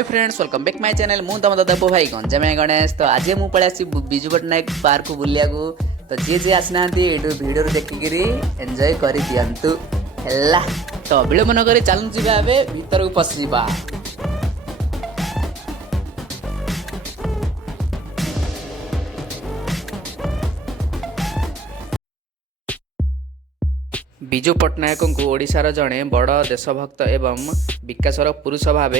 Hi friends welcome back my channel मु तम दादा भाई 𝗕𝗵𝗶𝗀𝗏 तो आज मु पळे आसी बिजू पटनायक पार्क को बुलिया को तो जे आसना एटू वीडियो देखिकी एंजॉय करी दियंतु हैला तो विलंब न करी चलु जिबा एबे भीतर को पसिबा। विजू पट्टनायक को ओडिशार जड़े बड़ देशभक्त एवं विकासर पुरुष भाव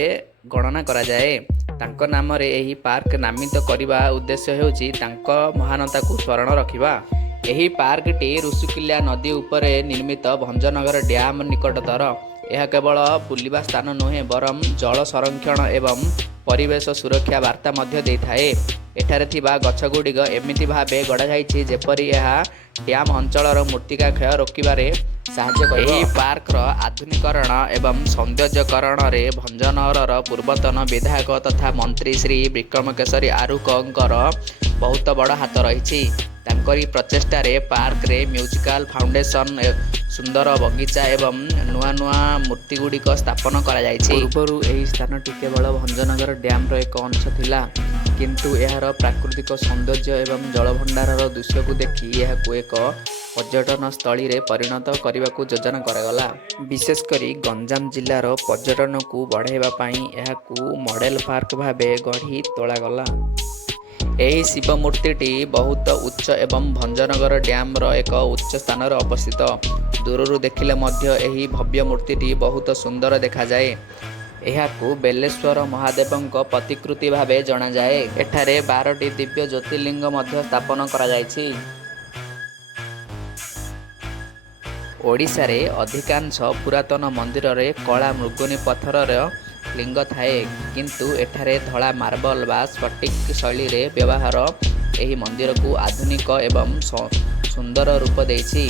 गणना करा जाए। तांको नाम रे एही पार्क नामित करने उद्देश्य हेउची तांको महानता को स्मरण रखिबा। एही पार्क टी ऋषिकुल्या नदी उपरे निर्मित भंजनगर डैम निकटतर। यह केवल बुलिबा स्थान नुहे बरम जल संरक्षण एवं परिवेश सुरक्षा वार्ता मध्य देइथाए। एठारे थिबा गछगुड़िक एमिति भावे गढ़ा जाइछि जेपरि यह डैम अंचलर मृत्तिका क्षय रोकिबारे साहाय्य करिबो। एही पार्कर आधुनिकरण एवं सौंदर्यकरण रे भंजनगर पूर्वतन विधायक तथा मंत्री श्री 𝗵𝗵𝗶𝗀𝗏 आरुकंकर बहुत बड़ हाथ रही। तांकरी प्रचेष्टा रे पार्क रे म्यूजिकल फाउंडेशन सुंदर बगीचा एवं नुआ नुआ मूर्ति गुड़िक स्थापन करा जायछि। पूर्वरु एही स्थान टी केवल भंजनगर डैम रो एक अंश थिला, किंतु यार प्राकृतिक सौंदर्य एवं जलभंडार दृश्य को देखि यह एक पर्यटन स्थली रे परिणत करने को योजना करागला। विशेषकर गंजाम जिलार पर्यटन को बढ़ाइबा पई यह मॉडल पार्क भावे गढ़ी तोलागला। यही शिव मूर्तिटी बहुत उच्च एवं भंजनगर डैम रो एक उच्च स्थान अवस्थित। दूररू देखिले मध्य यही भव्य मूर्तिटी बहुत सुंदर देखा जाए। यहाकू बेलेश्वर महादेवଙ୍କ प्रतिकृति भावे जना जाए। एठारे 12टी दिव्य ज्योतिर्लिंग मध्य स्थापन करा जायछि। ओडिशा रे अधिकांश पुरातन मंदिर रे कला मृगुनी पत्थर लिंग थाए, किंतु एठारे धड़ा मार्बल बा स्फटिक शैली रे व्यवहार एही मंदिर को आधुनिक एवं सुंदर रूप देछि।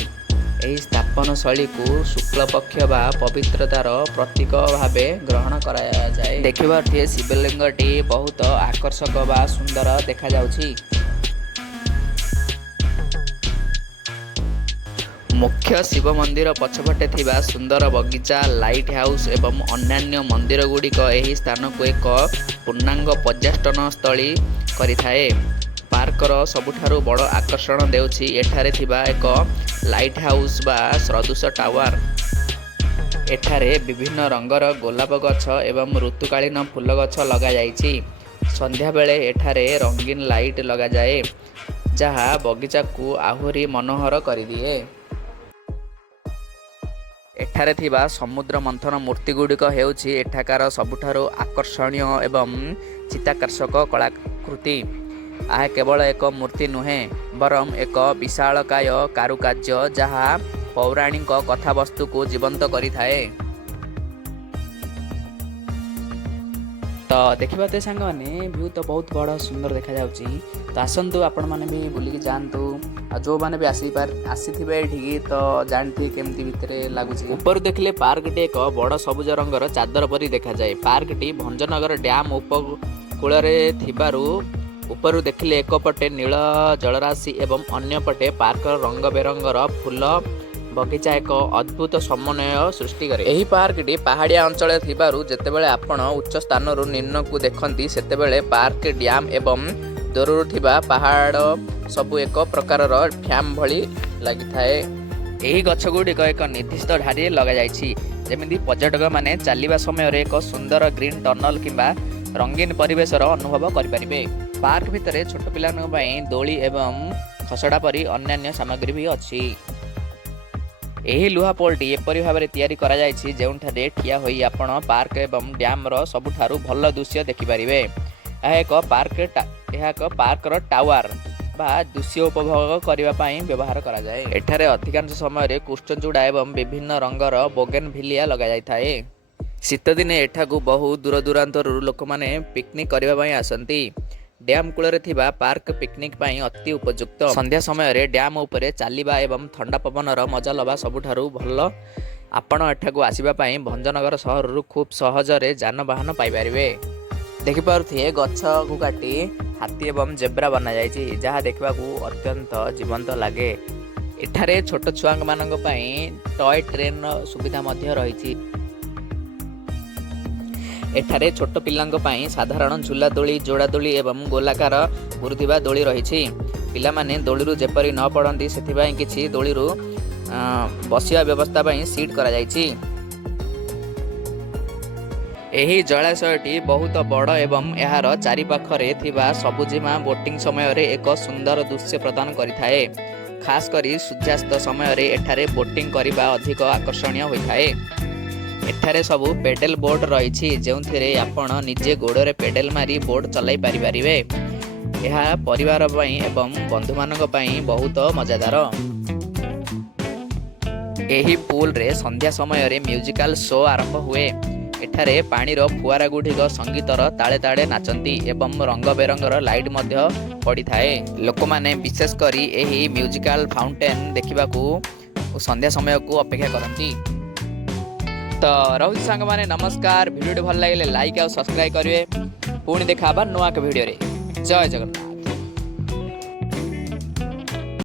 एही स्थापन शैली को शुक्ल पक्ष बा पवित्रतार प्रतीक भावे ग्रहण करा जाए। देखिबा ठी शिवलिंगटी बहुत आकर्षक बा सुंदर देखा जाउछि। मुख्य शिव मंदिर पछपटे थिबा सुंदर बगीचा लाइट हाउस एवं अन्यान्य मंदिर गुड़िक एही स्थान को एक पूर्णांग पर्यटन स्थली करिथाए। पार्कर सबुठारु बड़ आकर्षण देउछि एठारे थिबा एक लाइट हाउस बा सदृश टावर। एठारे विभिन्न रंगर गोलाप गछ एवं ऋतुकालीन फूल गछ लगा जाइछि। संध्या बेले एठारे रंगीन लाइट लगा जाए, जहा बगीचा को आहुरी मनोहर करिदिए। एठारे थिबा समुद्र मंथन मूर्ति गुड़िक हेउछि एठाकार सबुठारु आकर्षणीय एवं चित्ताकर्षक कलाकृति। यह केवल एक मूर्ति नुहे बरम एक विशालकाय कारुकार्य जहा पौराणिक कथावस्तु को जीवंत करिथाए। तो देखिबा ते सांग माने व्यू तो बहुत बड़ा सुंदर देखा जाउछि। तो आसंतु आपण माने भी बुलिकी जानतु जो माने भी आसीथिबे एठी तो जानथि केमती भितरे लागुछि। ऊपर देखले पार्क टे एक बड़ सबुज रंगर चादर परी देखा जाए। पार्क टी भंजनगर डैम उपकूल रे थिबारु ऊपर देखले एक पटे नील जलराशि एवं अन्य पटे पार्क रंग बेरंगर फूल बगीचा एक अद्भुत समन्वय सृष्टि करे। एही पार्क टी पहाड़िया अंचल थिबारु जेतेबेले आपण उच्च स्थानरु निम्न को देखंती सेतेबेले पार्क डैम एवं दूररू थिबा पहाड़ सबु एक प्रकार फ्याम भली लगिथाए। एही गछ गुड़िक एक निर्दिष्ट धारी लगा जाइछि, जेमिति पर्यटक माने चलिबा समय रे एक सुंदर ग्रीन टनल किंबा रंगीन परिवेशर अनुभव करिपारिबे। पार्क भितरे छोट पिलानक पई दोली एवं खसड़ा परी अन्यान्य सामग्री भी अछि। एही लुहा पोलटी एपरि भाबरे तयारी करा जाइछि जेउठारे ठिया होई आपण पार्क एवं डैम रो सबुठारु भल दृश्य देखि पारिबे। यह एक पार्कर टावर बा दृश्य उपभोग करने पाई व्यवहार करा जाए। एठारे अधिकांश समय कृष्णचूड़ा एवं विभिन्न रंगर बोगेनभिलिया लगा जाय थाए। शीत दिने एठाकू बहु दूर दूरांतरु लोक माने पिकनिक करबा पई आसंती। डैम कूल थिबा पार्क पिकनिक पई अति उपयुक्त। संध्या समय रे डैम उपरे चालिबा एवं ठंडा पवनर मजा लबा सबुठारु भल। आपण एठाकू आसीबा पई भंजनगर सहररु खूब सहजरे जानवाहन पाई परिबे। देखि पारुथिए गछ को काटी हाथी एवं जेब्रा बना जाइछि, जहा देखबा को अत्यंत जीवंत लागे। एठारे छोट छुआंग मानक पई टॉय ट्रेन सुविधा मध्य रहिछि। ଏଠାରେ ଛୋଟ ପିଲାଙ୍କ ପାଇଁ ସାଧାରଣ ଝୁଲା ଦୋଳି, ଯୋଡ଼ା ଦୋଳି ଏବଂ ଗୋଲାକାର ଘୁରୁଥିବା ଦୋଳି ରହିଛି। ପିଲାମାନେ ଦୋଳିରୁ ଯେପରି ନ ପଡ଼ନ୍ତି ସେଥିପାଇଁ କିଛି ଦୋଳିରୁ ବସିବା ବ୍ୟବସ୍ଥା ପାଇଁ ସିଟ୍ କରାଯାଇଛି। ଏହି ଜଳାଶୟଟି ବହୁତ ବଡ଼ ଏବଂ ଏହାର ଚାରିପାଖରେ ଥିବା ସବୁଜିମା ବୋଟିଂ ସମୟରେ ଏକ ସୁନ୍ଦର ଦୃଶ୍ୟ ପ୍ରଦାନ କରିଥାଏ। ଖାସ୍ କରି ସୂର୍ଯ୍ୟାସ୍ତ ସମୟରେ ଏଠାରେ ବୋଟିଂ କରିବା ଅଧିକ ଆକର୍ଷଣୀୟ ହୋଇଥାଏ। ଏଠାରେ ସବୁ ପେଡେଲ ବୋଟ୍ ରହିଛି, ଯେଉଁଥିରେ ଆପଣ ନିଜେ ଗୋଡ଼ରେ ପେଡେଲ ମାରି ବୋଟ୍ ଚଲାଇ ପାରିବେ। ଏହା ପରିବାର ପାଇଁ ଏବଂ ବନ୍ଧୁମାନଙ୍କ ପାଇଁ ବହୁତ ମଜାଦାର। ଏହି ପୁଲରେ ସନ୍ଧ୍ୟା ସମୟରେ ମ୍ୟୁଜିକାଲ ଶୋ ଆରମ୍ଭ ହୁଏ। ଏଠାରେ ପାଣିର ଫୁଆରା ଗୁଡ଼ିକ ସଙ୍ଗୀତର ତାଳେ ତାଳେ ନାଚନ୍ତି ଏବଂ ରଙ୍ଗ ବେରଙ୍ଗର ଲାଇଟ୍ ମଧ୍ୟ ପଡ଼ିଥାଏ। ଲୋକମାନେ ବିଶେଷ କରି ଏହି ମ୍ୟୁଜିକାଲ ଫାଉଣ୍ଟେନ୍ ଦେଖିବାକୁ ସନ୍ଧ୍ୟା ସମୟକୁ ଅପେକ୍ଷା କରନ୍ତି। ତ ରହୁଛି ସାଙ୍ଗମାନେ, ନମସ୍କାର। ଭିଡ଼ିଓଟି ଭଲ ଲାଗିଲେ ଲାଇକ୍ ଆଉ ସବସ୍କ୍ରାଇବ୍ କରିବେ। ପୁଣି ଦେଖା ହେବା ନୂଆ ଏକ ଭିଡ଼ିଓରେ। ଜୟ ଜଗନ୍ନାଥ।